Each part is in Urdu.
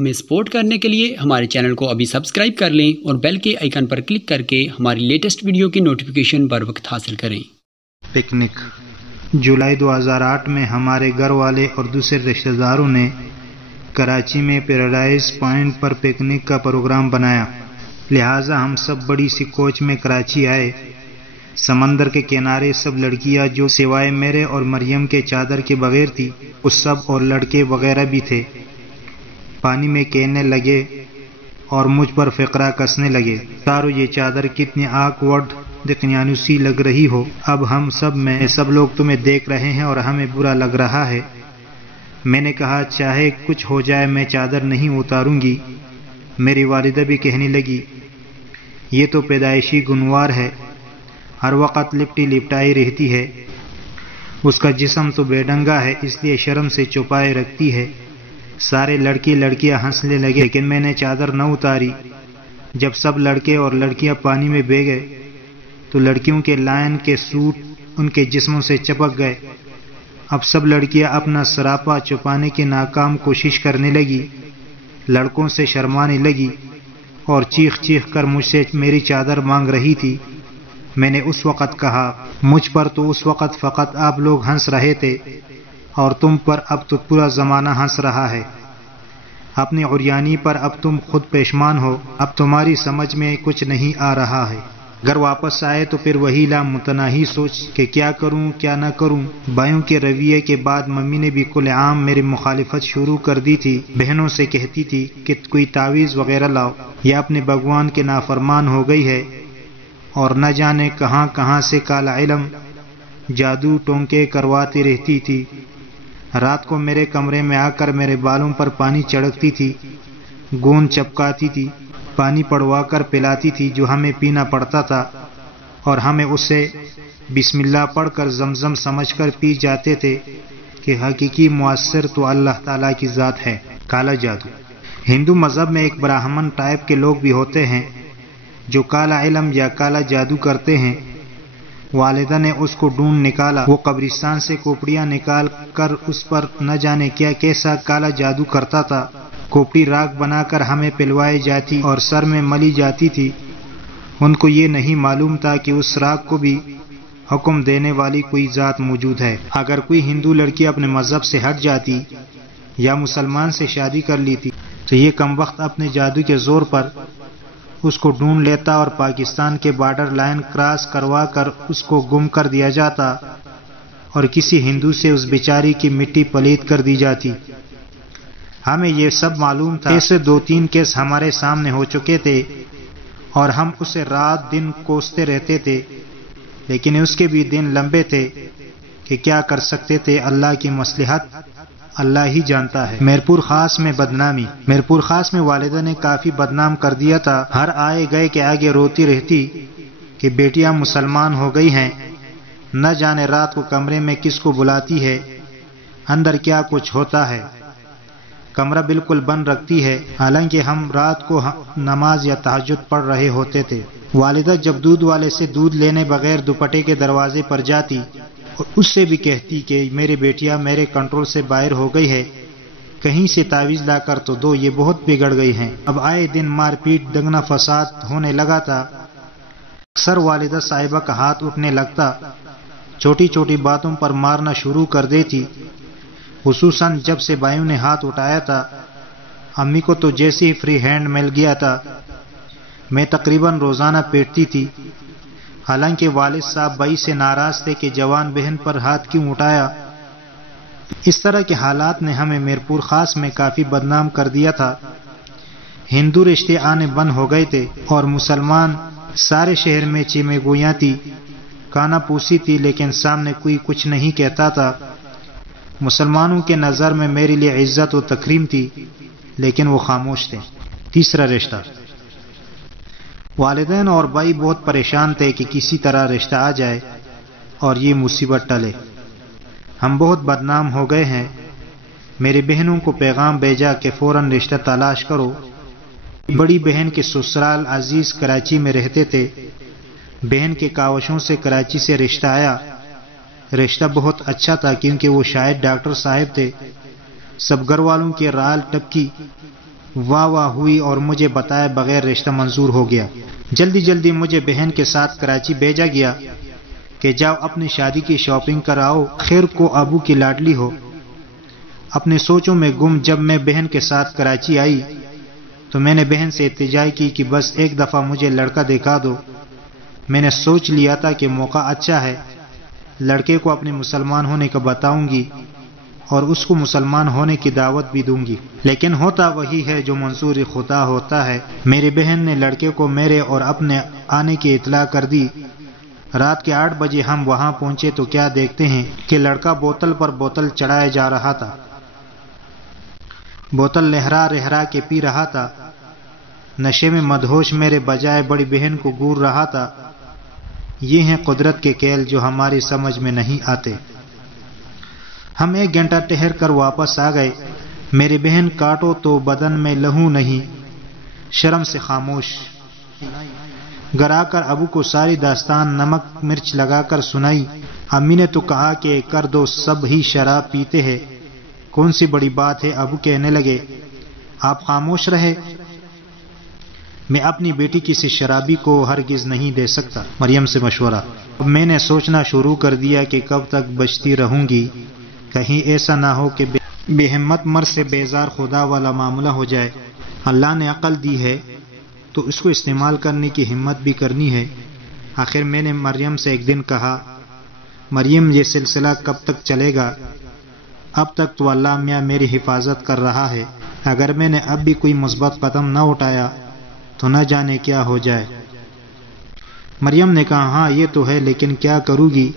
ہمیں سپورٹ کرنے کے لیے ہمارے چینل کو ابھی سبسکرائب کر لیں اور بیل کے آئیکن پر کلک کر کے ہماری لیٹسٹ ویڈیو کی نوٹیفیکیشن بر وقت حاصل کریں۔ پکنک جولائی 2008 میں ہمارے گھر والے اور دوسرے رشتہ داروں نے کراچی میں پیراڈائز پوائنٹ پر پکنک کا پروگرام بنایا، لہٰذا ہم سب بڑی سی کوچ میں کراچی آئے۔ سمندر کے کنارے سب لڑکیاں جو سوائے میرے اور مریم کے چادر کے بغیر تھی، اس سب اور لڑکے وغیرہ بھی تھے، پانی میں کھیلنے لگے اور مجھ پر فقرہ کسنے لگے، تارو یہ چادر کتنی آکورڈ دقیانوسی لگ رہی ہو، اب ہم سب میں سب لوگ تمہیں دیکھ رہے ہیں اور ہمیں برا لگ رہا ہے۔ میں نے کہا چاہے کچھ ہو جائے میں چادر نہیں اتاروں گی۔ میری والدہ بھی کہنے لگی یہ تو پیدائشی گنوار ہے، ہر وقت لپٹی لپٹائی رہتی ہے، اس کا جسم تو بے ڈنگا ہے اس لیے شرم سے چھپائے رکھتی ہے۔ سارے لڑکیاں ہنسنے لگے، لیکن میں نے چادر نہ اتاری۔ جب سب لڑکے اور لڑکیاں پانی میں بہہ گئے تو لڑکیوں کے لائن کے سوٹ ان کے جسموں سے چپک گئے۔ اب سب لڑکیاں اپنا سراپا چھپانے کی ناکام کوشش کرنے لگی، لڑکوں سے شرمانے لگی اور چیخ کر مجھ سے میری چادر مانگ رہی تھی۔ میں نے اس وقت کہا مجھ پر تو اس وقت فقط آپ لوگ ہنس رہے تھے اور تم پر اب تو پورا زمانہ ہنس رہا ہے، اپنی عریانی پر اب تم خود پشیمان ہو، اب تمہاری سمجھ میں کچھ نہیں آ رہا ہے۔ گھر واپس آئے تو پھر وہی لامتناہی سوچ کہ کیا کروں کیا نہ کروں۔ بھائیوں کے رویے کے بعد ممی نے بھی کل عام میری مخالفت شروع کر دی تھی، بہنوں سے کہتی تھی کہ کوئی تعویذ وغیرہ لاؤ، یا اپنے بھگوان کے نافرمان ہو گئی ہے، اور نہ جانے کہاں سے کالا علم جادو ٹونکے کرواتی رہتی تھی۔ رات کو میرے کمرے میں آ کر میرے بالوں پر پانی چھڑکتی تھی، گوند چپکاتی تھی، پانی پڑوا کر پلاتی تھی جو ہمیں پینا پڑتا تھا، اور ہمیں اسے بسم اللہ پڑھ کر زمزم سمجھ کر پی جاتے تھے کہ حقیقی مؤثر تو اللہ تعالیٰ کی ذات ہے۔ کالا جادو ہندو مذہب میں ایک براہمن ٹائپ کے لوگ بھی ہوتے ہیں جو کالا علم یا کالا جادو کرتے ہیں۔ والدہ نے اس کو ڈھونڈ نکالا، وہ قبرستان سے کوپڑیاں نکال کر اس پر نہ جانے کیا کیسا کالا جادو کرتا تھا۔ کوپڑی راکھ بنا کر ہمیں پلوائی جاتی اور سر میں ملی جاتی تھی۔ ان کو یہ نہیں معلوم تھا کہ اس راکھ کو بھی حکم دینے والی کوئی ذات موجود ہے۔ اگر کوئی ہندو لڑکی اپنے مذہب سے ہٹ جاتی یا مسلمان سے شادی کر لیتی تو یہ کم وقت اپنے جادو کے زور پر اس کو ڈھونڈ لیتا اور پاکستان کے بارڈر لائن کراس کروا کر اس کو گم کر دیا جاتا اور کسی ہندو سے اس بیچاری کی مٹی پلیت کر دی جاتی۔ ہمیں یہ سب معلوم تھا، ایسے 2-3 کیس ہمارے سامنے ہو چکے تھے اور ہم اسے رات دن کوستے رہتے تھے، لیکن اس کے بھی دن لمبے تھے کہ کیا کر سکتے تھے، اللہ کی مصلحت اللہ ہی جانتا ہے۔ میرپور خاص میں بدنامی میرپور خاص میں والدہ نے کافی بدنام کر دیا تھا، ہر آئے گئے کے آگے روتی رہتی کہ بیٹیاں مسلمان ہو گئی ہیں، نہ جانے رات کو کمرے میں کس کو بلاتی ہے، اندر کیا کچھ ہوتا ہے، کمرہ بالکل بند رکھتی ہے، حالانکہ ہم رات کو نماز یا تہجد پڑھ رہے ہوتے تھے۔ والدہ جب دودھ والے سے دودھ لینے بغیر دوپٹے کے دروازے پر جاتی اور اس سے بھی کہتی کہ میری بیٹیاں میرے کنٹرول سے باہر ہو گئی ہے، کہیں سے تعویذ لا کر تو دو، یہ بہت بگڑ گئی ہیں۔ اب آئے دن مار پیٹ دگنا فساد ہونے لگا تھا، اکثر والدہ صاحبہ کا ہاتھ اٹھنے لگتا، چھوٹی چھوٹی باتوں پر مارنا شروع کر دیتی، خصوصاً جب سے بھائیوں نے ہاتھ اٹھایا تھا۔ امی کو تو جیسے ہی فری ہینڈ مل گیا تھا میں تقریباً روزانہ پیٹتی تھی، حالانکہ والد صاحب بھائی سے ناراض تھے کہ جوان بہن پر ہاتھ کیوں اٹھایا۔ اس طرح کے حالات نے ہمیں میرپور خاص میں کافی بدنام کر دیا تھا۔ ہندو رشتے آنے بند ہو گئے تھے اور مسلمان سارے شہر میں چیمے گویاں تھی، کانا پوسی تھی، لیکن سامنے کوئی کچھ نہیں کہتا تھا۔ مسلمانوں کے نظر میں میرے لیے عزت و تکریم تھی، لیکن وہ خاموش تھے۔ تیسرا رشتہ والدین اور بھائی بہت پریشان تھے کہ کسی طرح رشتہ آ جائے اور یہ مصیبت ٹلے، ہم بہت بدنام ہو گئے ہیں۔ میری بہنوں کو پیغام بھیجا کہ فوراً رشتہ تلاش کرو۔ بڑی بہن کے سسرال عزیز کراچی میں رہتے تھے، بہن کے کاوشوں سے کراچی سے رشتہ آیا۔ رشتہ بہت اچھا تھا کیونکہ وہ شاید ڈاکٹر صاحب تھے۔ سب گھر والوں کی رال ٹپکی واہ واہ ہوئی اور مجھے بتائے بغیر رشتہ منظور ہو گیا۔ جلدی جلدی مجھے بہن کے ساتھ کراچی بھیجا گیا کہ جاؤ اپنی شادی کی شاپنگ کراؤ، خیر کو ابو کی لاڈلی ہو۔ اپنے سوچوں میں گم جب میں بہن کے ساتھ کراچی آئی تو میں نے بہن سے التجا کی کہ بس ایک دفعہ مجھے لڑکا دکھا دو۔ میں نے سوچ لیا تھا کہ موقع اچھا ہے، لڑکے کو اپنے مسلمان ہونے کا بتاؤں گی اور اس کو مسلمان ہونے کی دعوت بھی دوں گی، لیکن ہوتا وہی ہے جو منظور خدا ہوتا ہے۔ میری بہن نے لڑکے کو میرے اور اپنے آنے کی اطلاع کر دی۔ رات کے 8 بجے ہم وہاں پہنچے تو کیا دیکھتے ہیں کہ لڑکا بوتل پر بوتل چڑھائے جا رہا تھا، بوتل لہرا لہرا کے پی رہا تھا، نشے میں مدہوش میرے بجائے بڑی بہن کو گور رہا تھا۔ یہ ہیں قدرت کے کھیل جو ہماری سمجھ میں نہیں آتے۔ ہم 1 گھنٹہ ٹہر کر واپس آ گئے۔ میری بہن کاٹو تو بدن میں لہو نہیں، شرم سے خاموش۔ گھر آ کر ابو کو ساری داستان نمک مرچ لگا کر سنائی۔ امی نے تو کہا کہ کر دو، سب ہی شراب پیتے ہیں، کون سی بڑی بات ہے۔ ابو کہنے لگے آپ خاموش رہے، میں اپنی بیٹی کسی شرابی کو ہرگز نہیں دے سکتا۔ مریم سے مشورہ۔ اب میں نے سوچنا شروع کر دیا کہ کب تک بچتی رہوں گی، کہیں ایسا نہ ہو کہ بے ہمت مرد سے بیزار خدا والا معاملہ ہو جائے۔ اللہ نے عقل دی ہے تو اس کو استعمال کرنے کی ہمت بھی کرنی ہے۔ آخر میں نے مریم سے ایک دن کہا مریم یہ سلسلہ کب تک چلے گا؟ اب تک تو اللہ میاں میری حفاظت کر رہا ہے، اگر میں نے اب بھی کوئی مثبت قدم نہ اٹھایا تو نہ جانے کیا ہو جائے۔ مریم نے کہا ہاں یہ تو ہے، لیکن کیا کروں گی؟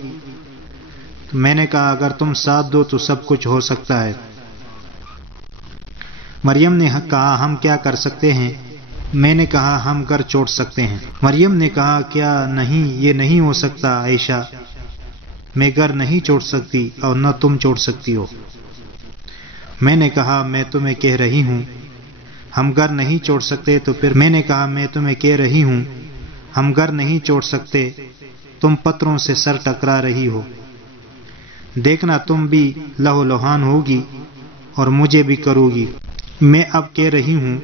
تو میں نے کہا اگر تم ساتھ دو تو سب کچھ ہو سکتا ہے۔ مریم نے کہا ہم کیا کر سکتے ہیں؟ میں نے کہا ہم گھر چھوڑ سکتے ہیں۔ مریم نے کہا کیا نہیں، یہ نہیں ہو سکتا عائشہ، میں گھر نہیں چھوڑ سکتی اور نہ تم چھوڑ سکتی ہو۔ میں نے کہا میں تمہیں کہہ رہی ہوں ہم گھر نہیں چھوڑ سکتے، تو پھر میں نے کہا میں تمہیں کہہ رہی ہوں ہم گھر نہیں چھوڑ سکتے، تم پتھروں سے سر ٹکرا رہی ہو، دیکھنا تم بھی لہو لہان ہوگی اور مجھے بھی کرو گی۔ میں اب کہہ رہی ہوں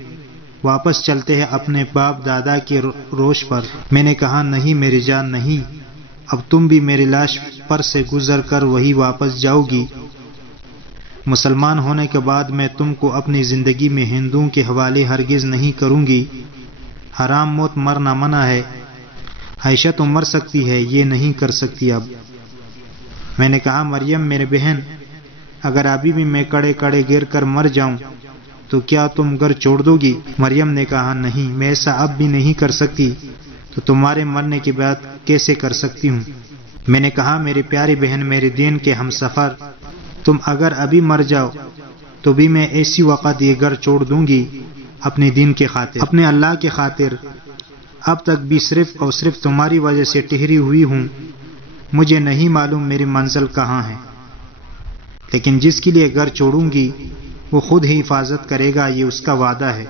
واپس چلتے ہیں اپنے باپ دادا کے روش پر۔ میں نے کہا نہیں میری جان نہیں، اب تم بھی میری لاش پر سے گزر کر وہی واپس جاؤ گی۔ مسلمان ہونے کے بعد میں تم کو اپنی زندگی میں ہندوؤں کے حوالے ہرگز نہیں کروں گی، حرام موت مرنا منع ہے۔ عائشہ تو مر سکتی ہے، یہ نہیں کر سکتی اب۔ میں نے کہا مریم میرے بہن، اگر ابھی بھی میں کڑے کڑے گر کر مر جاؤں تو کیا تم گھر چھوڑ دو گی؟ مریم نے کہا نہیں، میں ایسا اب بھی نہیں کر سکتی، تو تمہارے مرنے کی بات کیسے کر سکتی ہوں؟ میں نے کہا میری پیاری بہن، میرے دین کے ہم سفر، تم اگر ابھی مر جاؤ تو بھی میں ایسی وقت یہ گھر چھوڑ دوں گی اپنے دین کے خاطر، اپنے اللہ کے خاطر۔ اب تک بھی صرف اور صرف تمہاری وجہ سے ٹہری ہوئی ہوں، مجھے نہیں معلوم میری منزل کہاں ہے، لیکن جس کے لیے گھر چھوڑوں گی وہ خود ہی حفاظت کرے گا، یہ اس کا وعدہ ہے۔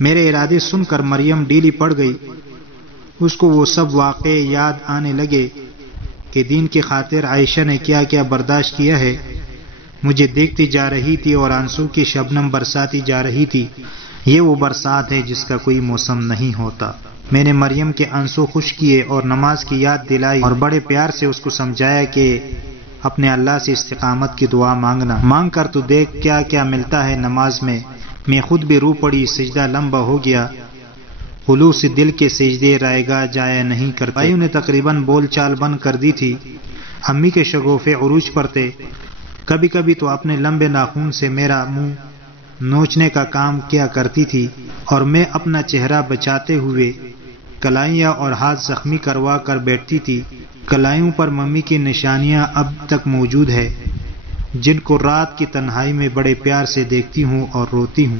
میرے ارادے سن کر مریم ڈھیلی پڑ گئی، اس کو وہ سب واقعے یاد آنے لگے کہ دین کی خاطر عائشہ نے کیا کیا برداشت کیا ہے۔ مجھے دیکھتی جا رہی تھی اور آنسو کی شبنم برساتی جا رہی تھی۔ یہ وہ برسات ہے جس کا کوئی موسم نہیں ہوتا۔ میں نے مریم کے آنسو خوش کیے اور نماز کی یاد دلائی اور بڑے پیار سے اس کو سمجھایا کہ اپنے اللہ سے استقامت کی دعا مانگنا، مانگ کر تو دیکھ کیا کیا ملتا ہے نماز میں۔ میں خود بھی رو پڑی، سجدہ لمبا ہو گیا، خلوص دل کے سجدے رائے گاہ جایا نہیں کرتے۔ بھائیوں نے تقریباً بول چال بند کر دی تھی۔ امی کے شگوفے عروج پر تھے، کبھی کبھی تو اپنے لمبے ناخن سے میرا منہ نوچنے کا کام کیا کرتی تھی اور میں اپنا چہرہ بچاتے ہوئے کلائیاں اور ہاتھ زخمی کروا کر بیٹھتی تھی۔ کلائیوں پر ممی کی نشانیاں اب تک موجود ہے، جن کو رات کی تنہائی میں بڑے پیار سے دیکھتی ہوں اور روتی ہوں۔